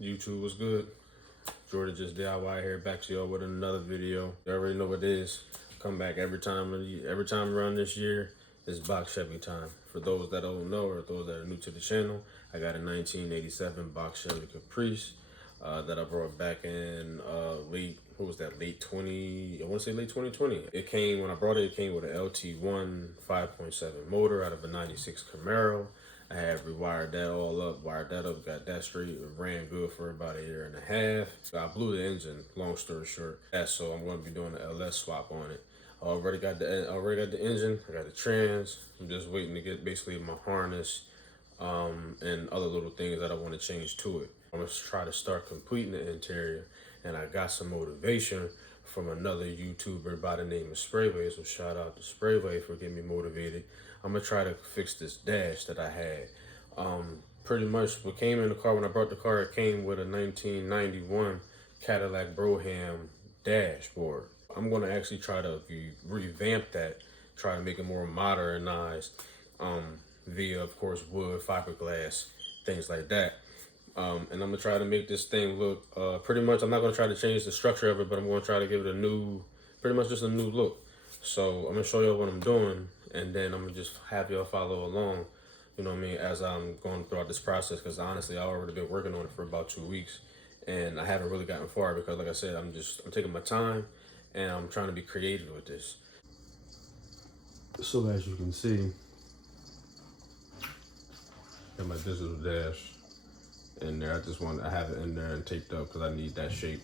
YouTube was good. Jordan just DIY here, back to y'all with another video. You already know what it is. Come back every time around this year. It's box Chevy time. For those that don't know or those that are new to the channel, I got a 1987 box Chevy Caprice that I brought back in late 20, I want to say late 2020. It came, when I brought it, it came with an LT1 5.7 motor out of a 96 Camaro. I had rewired that all up, wired that up, got that straight. It ran good for about a year and a half. So I blew the engine, long story short. So I'm going to be doing an LS swap on it. I already got the engine, I got the trans. I'm just waiting to get basically my harness and other little things that I want to change to it. I'm gonna try to start completing the interior, and I got some motivation from another YouTuber by the name of Sprayway. So shout out to Sprayway for getting me motivated. I'm gonna try to fix this dash that I had. Pretty much what came in the car when I brought the car, it came with a 1991 Cadillac Brougham dashboard. I'm gonna actually try to revamp that, try to make it more modernized via, of course, wood, fiberglass, things like that. And I'm gonna try to make this thing look pretty much, I'm not gonna try to change the structure of it, but I'm gonna try to give it a new, pretty much just a new look. So I'm gonna show y'all what I'm doing, and then I'm gonna just have y'all follow along, you know what I mean, as I'm going throughout this process, because honestly, I already been working on it for about 2 weeks, and I haven't really gotten far because, like I said, I'm taking my time, and I'm trying to be creative with this. So as you can see, got my digital dash in there. I have it in there and taped up because I need that shape.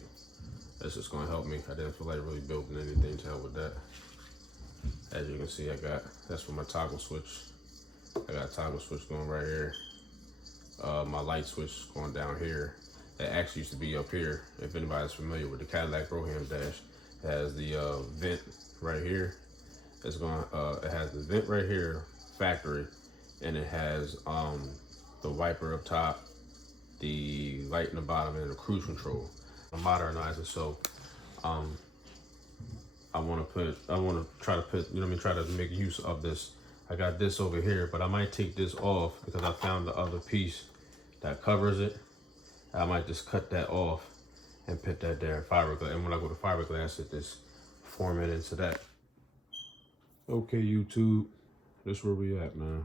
That's just gonna help me. I didn't feel like really building anything to help with that. As you can see, that's for my toggle switch. I got a toggle switch going right here. My light switch going down here. It actually used to be up here. If anybody's familiar with the Cadillac Brougham dash, it has the vent right here. It has the vent right here, factory, and it has the wiper up top, the light in the bottom, and the cruise control. I'm modernizing, so I want to try to put, you know what I mean, try to make use of this. I got this over here, but I might take this off because I found the other piece that covers it. I might just cut that off and put that there, fiberglass. And when I go to fiberglass, it just form it into that. Okay, YouTube, this is where we at, man.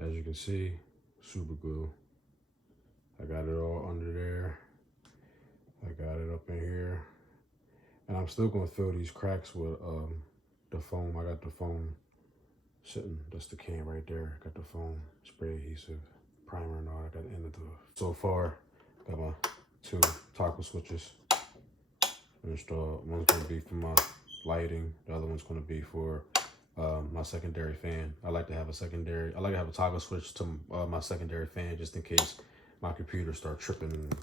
As you can see, super glue. I got it all under there. I got it up in here. And I'm still gonna fill these cracks with the foam. I got the foam sitting, that's the can right there. Got the foam, spray adhesive, primer and all. I got the end of the, so far, got my 2 toggle switches installed. One's gonna be for my lighting. The other one's gonna be for my secondary fan. I like to have a toggle switch to my secondary fan just in case my computer start tripping and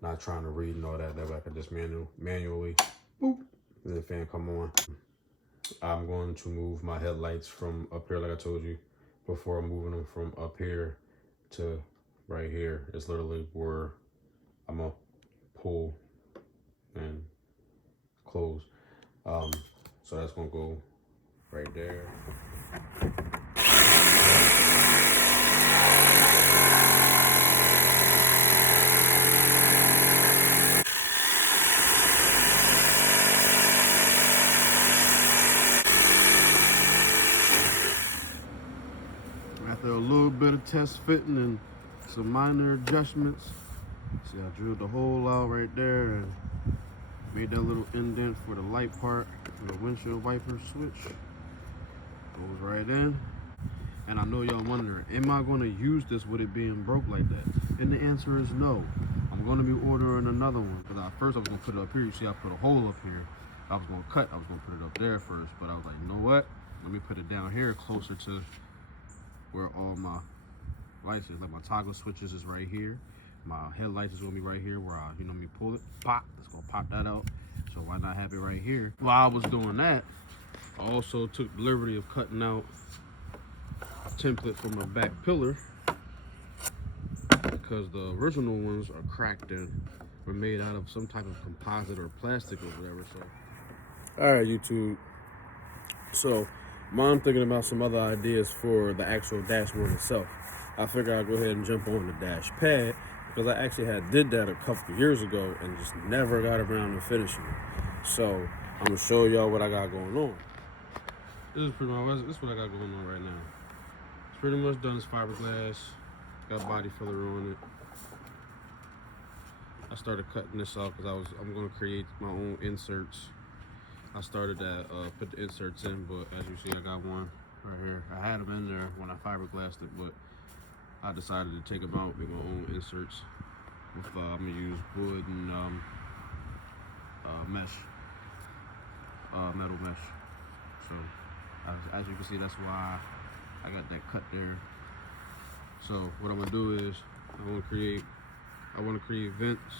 not trying to read and all that. That way I can just manually, boop, and the fan come on. I'm going to move my headlights from up here, like I told you before. I'm moving them from up here to right here. It's literally where I'm gonna pull and close. So that's gonna go right there. After a little bit of test fitting and some minor adjustments, see, I drilled the hole out right there and made that little indent for the light part for the windshield wiper switch. Goes right in. And I know y'all wondering, am I going to use this with it being broke like that? And the answer is no. I'm going to be ordering another one. Because at first I was going to put it up here. You see, I put a hole up here. I was going to put it up there first. But I was like, you know what? Let me put it down here closer to where all my lights is. Like my toggle switches is right here. My headlights is going to be right here where I, you know me, pull it, pop. It's going to pop that out. So why not have it right here? While I was doing that, I also took the liberty of cutting out a template for my back pillar because the original ones are cracked and were made out of some type of composite or plastic or whatever. So, all right, YouTube. So, I'm thinking about some other ideas for the actual dashboard itself. I figured I'd go ahead and jump on the dash pad because I actually did that a couple years ago and just never got around to finishing it. So I'm gonna show y'all what I got going on. This is what I got going on right now. It's pretty much done. It's fiberglass, got body filler on it. I started cutting this off because I'm gonna create my own inserts. I started to put the inserts in, but as you see, I got one right here. I had them in there when I fiberglassed it, but I decided to take them out, make my own inserts. I'm gonna use wood and mesh, metal mesh. So as you can see, that's why I got that cut there. So what I'm gonna do is I want to create vents,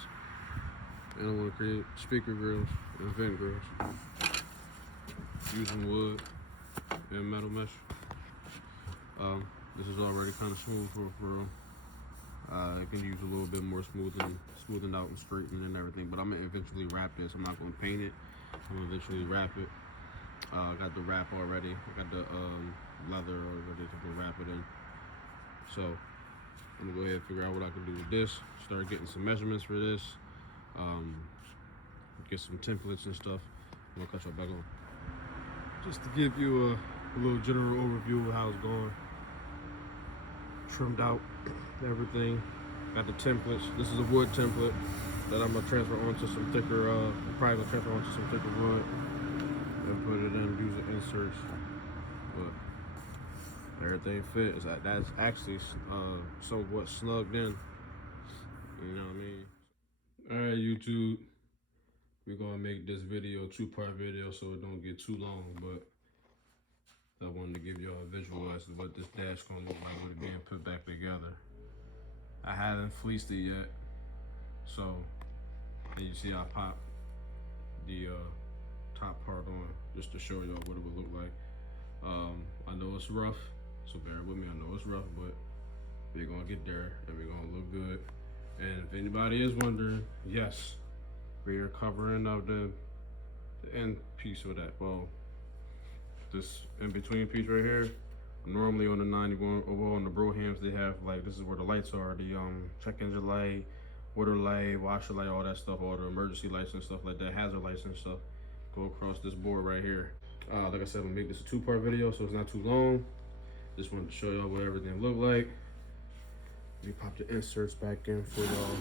and I want to create speaker grills and vent grills using wood and metal mesh. This is already kind of smooth for it can use a little bit more smoothing out and straightening and everything, but I'm gonna eventually wrap this. I'm not gonna paint it. I'm gonna eventually wrap it. I got the wrap already. I got the leather already to wrap it in. So I'm gonna go ahead and figure out what I can do with this. Start getting some measurements for this. Get some templates and stuff. I'm gonna cut y'all back on. Just to give you a little general overview of how it's going. Trimmed out everything. Got the templates. This is a wood template that I'm gonna transfer onto some thicker, probably gonna transfer onto some thicker wood and put it in, use the inserts. But everything fits. That's actually somewhat snugged in. You know what I mean? Alright, YouTube. We're gonna make this video a 2-part video so it don't get too long, but I wanted to give y'all a visual as to what this dash gonna look like with it being put back together. I haven't fleeced it yet, so and you see I popped the top part on just to show y'all what it would look like. I know it's rough, so bear with me. I know it's rough, but we're gonna get there and we're gonna look good. And if anybody is wondering, yes, rear covering of the end piece of that. Well, this in between piece right here, normally on the 91 over on the Brohams, they have like, this is where the lights are, the check engine light, water light, washer light, all that stuff, all the emergency lights and stuff like that, hazard lights and stuff go across this board right here. Like I said, I'm gonna make this a 2-part video so it's not too long. Just wanted to show y'all what everything looked like. Let me pop the inserts back in for y'all.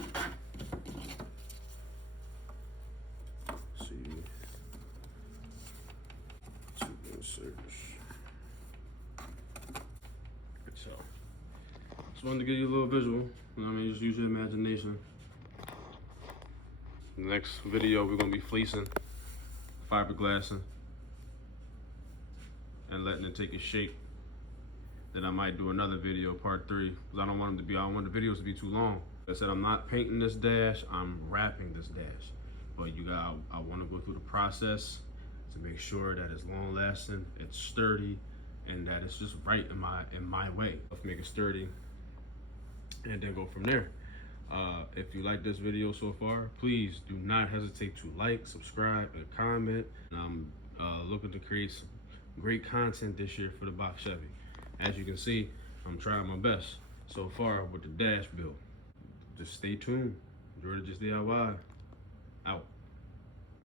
So, just wanted to give you a little visual. You know what I mean? Just use your imagination. The next video, we're gonna be fleecing, fiberglassing, and letting it take its shape. Then I might do another video, part 3, because I don't want the videos to be too long. Like I said, I'm not painting this dash, I'm wrapping this dash. But I want to go through the process to make sure that it's long lasting, it's sturdy, and that it's just right in my way. Let's make it sturdy and then go from there. If you like this video so far, please do not hesitate to like, subscribe, and comment. And I'm looking to create some great content this year for the box Chevy. As you can see, I'm trying my best so far with the dash build. Just stay tuned. Jordan Just DIY out.